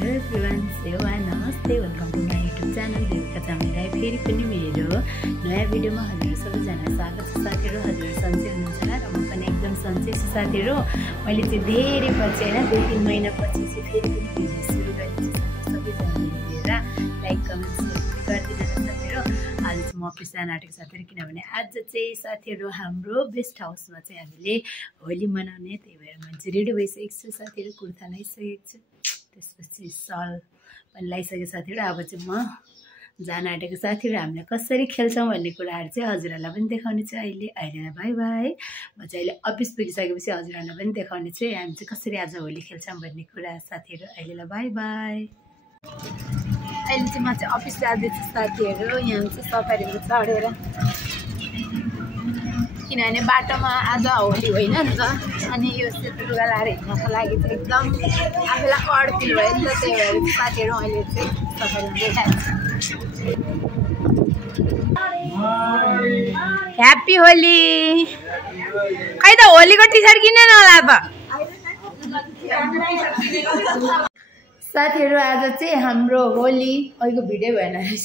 Hello everyone, सेवा नमस्ते, welcome to my YouTube channel Devika चामलिङलाई फेरि पनि मेरो नयाँ भिडियोमा हजुर सबैजना स्वागत छ। साथीहरू हजुर सन्चै हुनुहुन्छ र म पनि एकदम सन्चै छु। साथीहरू मैले चाहिँ धेरै पछि होइन 2-3 महिनापछि चाहिँ फेरि पनि भिडियो सुरु गरेको छु। सबैजनाले हेरेर लाइक कमेन्ट सेयर गरिदिनु न साथीहरू। आज चाहिँ म अफिस जान आँटेको साथीहरू, किनभने आज चाहिँ साथीहरू हाम्रो गेस्ट हाउसमा चाहिँ हामीले होली मनाउने, त्यही भएर म चाहिँ रेडी भइसकेको छु साथीहरू। कुर्ता लगाइसकेको छु, त्यसपछि सल पनि लगाइसकेको साथीहरू। अब चाहिँ म जान आँटेको साथीहरू। हामीले कसरी खेल्छौँ भन्ने कुराहरू चाहिँ हजुरहरूलाई पनि देखाउने छु। अहिलेलाई बाई बाई। म चाहिँ अहिले अफिस पुगिसकेपछि हजुरहरूलाई पनि देखाउने छु हामी चाहिँ कसरी आज होली खेल्छौँ भन्ने कुरा साथीहरू। अहिलेलाई बाई बाई। अहिले चाहिँ म चाहिँ अफिस जाँदैछु साथीहरू। यहाँ चाहिँ सफारीहरू चढेर, किनभने बाटोमा आज होली होइन नि त, अनि यो सेतो लुगा लाएर हिँड्नको लागि चाहिँ एकदम आफूलाई अड फिल भयो नि त। त्यही भएर साथीहरू अहिले चाहिँ सफारीमा देखाएको छु। ह्याप्पी होली। खै त होलीको टी सर्ट किन नहोला त साथीहरू। आज चाहिँ हाम्रो होली अहिलेको भिडियो भएन रहेछ।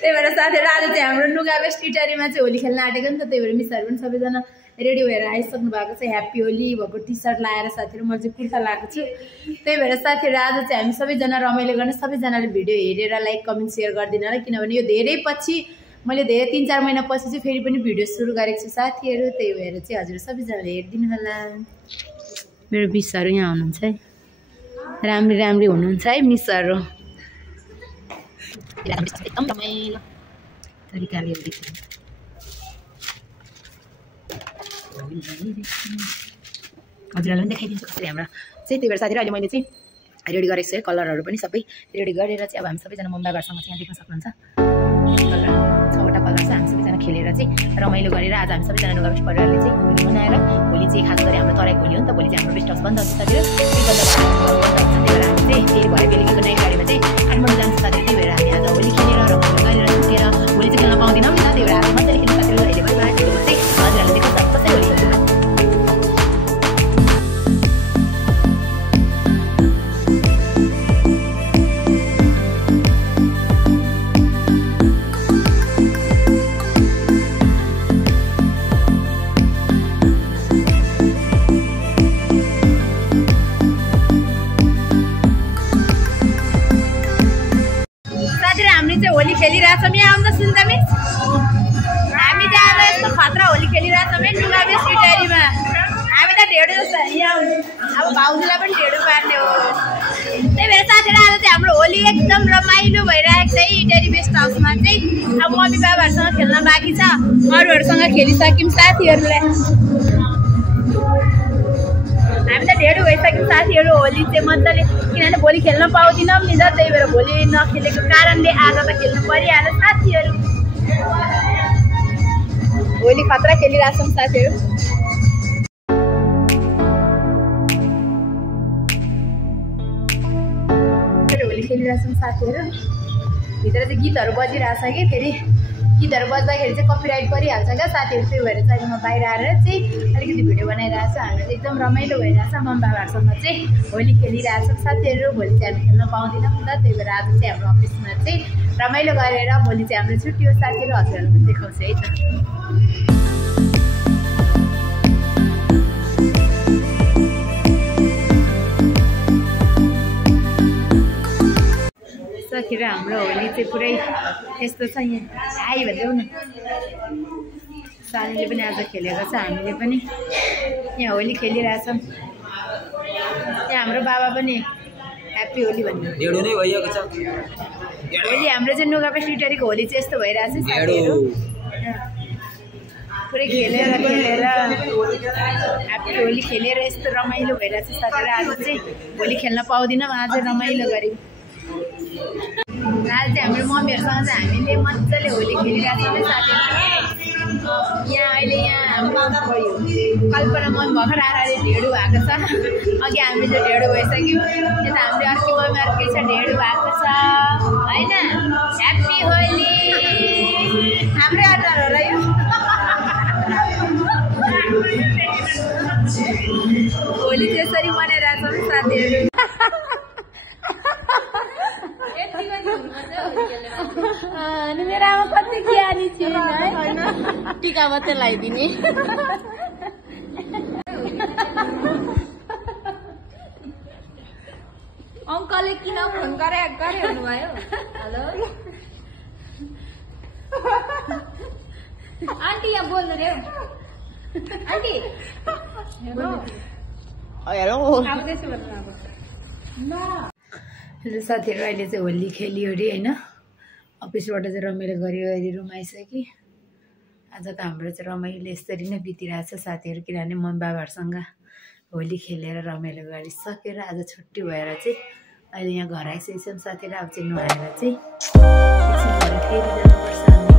त्यही भएर साथीहरू आज चाहिँ हाम्रो नुगाबेस्ट इटारीमा चाहिँ होली खेल्न आँटेको नि त। त्यही भएर मिसहरू पनि सबैजना रेडी भएर आइसक्नु भएको छ। ह्याप्पी होली भएको टी सर्ट लगाएर साथीहरू, म चाहिँ कुर्ता लगाएको छु। त्यही भएर साथीहरू आज चाहिँ हामी सबैजना रमाइलो गर्ने, सबैजनाले भिडियो हेरेर लाइक कमेन्ट सेयर गरिदिनु होला, किनभने यो धेरै पछि मैले 3-4 महिना पछि चाहिँ फेरि पनि भिडियो सुरु गरेको छु साथीहरू। त्यही भएर चाहिँ हजुर सबैजनाले हेरिदिनु होला। मेरो मिसहरू यहाँ हुनुहुन्छ है, राम्री राम्री हुनुहुन्छ है मिसहरू। एकदम रमाइलो तरिकाले हजुरहरूलाई पनि देखाइदिन्छु कसरी हाम्रो चाहिँ। त्यही भएर साथीहरू अहिले मैले चाहिँ रेडी गरेको छु है, कलरहरू पनि सबै रेडी गरेर चाहिँ अब हामी सबैजना मम्बाबाहरूसँग चाहिँ यहाँ देख्न सक्नुहुन्छ। कलर 6वटा कलर छ। हामी सबैजना खेलेर चाहिँ रमाइलो गरेर आज हामी सबैजना नुगाबेस्ट परिवारले चाहिँ होली मनाएर, होली चाहिँ खास गरी हाम्रो तराईको होली हो नि त। भोलि चाहिँ हाम्रो गेस्ट हाउस बन्द हुन्छ साथीहरू। त्यही भएर हामी चाहिँ नाइट गाडीमा चाहिँ काठमाडौँ जान्छ साथीहरू। त्यही भएर हामी आज होली खेलेर रमाइलो गरेर छुटेर होली चाहिँ खेल्न पाउँदैनौँ नि त। त्यही भएर आज मजाले खेल्नु साथीहरू। अहिले पनि चाहिँ हजुरहरूले देख्नु सक्छ कसरी होली खेल्नु। होली खेलिरहेछौँ यहाँ आउँदा सुन्छ मिस। हामी चाहिँ अब यस्तो खतरा होली खेलिरहेछौँ है नुगाबेस्ट इटारीमा। हामी त ढेडो जस्तो यहाँ अब भाउजूलाई पनि ढेडो पार्ने हो। त्यही भएर साथीहरू आज चाहिँ हाम्रो होली एकदम रमाइलो भइरहेको छ है इटारी गेस्ट हाउसमा चाहिँ। अब मम्मी बाबाहरूसँग खेल्न बाँकी छ, अरूहरूसँग खेलिसक्यौँ साथीहरूले। हामी त ढेडो भइसक्यौँ साथीहरू होली चाहिँ मजाले, किनभने भोलि खेल्न पाउँदिनौँ नि त। त्यही भएर भोलि नखेलेको कारणले आज त खेल्नु परिहाल्यो साथीहरू। होली खतरा खेलिरहेछौँ साथीहरू। होली खेलिरहेछौँ साथीहरू। भित्र चाहिँ गीतहरू बजिरहेछ कि, फेरि गीतहरू बज्दाखेरि चाहिँ कपिराइट परिहाल्छ क्या साथीहरू। त्यही भएर चाहिँ म बाहिर आएर चाहिँ अलिकति भिडियो बनाइरहेको छु। हाम्रो चाहिँ एकदम रमाइलो भइरहेछ। मम्मी बाबाहरूसँग चाहिँ होली खेलिरहेछौँ साथीहरू। भोलि चाहिँ हामी खेल्न पाउँदैनौँ नि त। त्यही भएर आज चाहिँ हाम्रो अफिसमा चाहिँ रमाइलो गरेर भोलि चाहिँ हाम्रो छुट्टी हो साथीहरू। हजुरहरू पनि देखाउँछु है त। साथीहरू हाम्रो होली चाहिँ पुरै यस्तो छ। यहाँ आइ भनिदेऊ न। सानीले पनि आज खेलेको छ, हामीले पनि यहाँ होली खेलिरहेछौँ। यहाँ हाम्रो बाबा पनि ह्याप्पी होली भन्नु होली। हाम्रो चाहिँ नुगाबेस्ट इटारीको होली चाहिँ यस्तो भइरहेछ साथीहरू। पुरै खेलेर ह्याप्पी होली खेलेर यस्तो रमाइलो भइरहेछ साथीहरू। आज चाहिँ होली खेल्न पाउँदिनौँ, आज रमाइलो गऱ्यौँ। आज चाहिँ हाम्रो मम्मीहरूसँग चाहिँ हामीले मजाले होली खेलिरहेछौँ है साथीहरू। यहाँ अहिले कल्पना मन भर्खर आएर ढेडो भएको छ। अघि हामी चाहिँ ढेडो भइसक्यौँ। यता हामीले अर्कै मम्मी अर्कै छ ढेडो भएको छ होइन। ह्याप्पी होली। हाम्रै अनुहार हो र यो। होली त्यसरी मनाइरहेछौँ साथीहरू। अनि मेरो आमा कति ज्ञानी छिन् है टीका मात्रै लगाइदिने अङ्कलले किन फोन गरे हुनुभयो हेलो आन्टी यहाँ बोल्नु रे आन्टी हेलो हेलो साथीहरू अहिले चाहिँ होली खेलियो अरे होइन अफिसबाट चाहिँ रमाइलो गऱ्यो अहिले रुम आइसक्यो आजको हाम्रो चाहिँ रमाइलो यसरी नै बितिरहेछ साथीहरू किनभने मम्मी बाबाहरूसँग होली खेलेर रमाइलो गरिसकेर आज छुट्टी भएर चाहिँ अहिले यहाँ घर आइसकेको छौँ साथीहरू अब चाहिँ नुहाएर चाहिँ एकछिन फेरि जानुपर्छ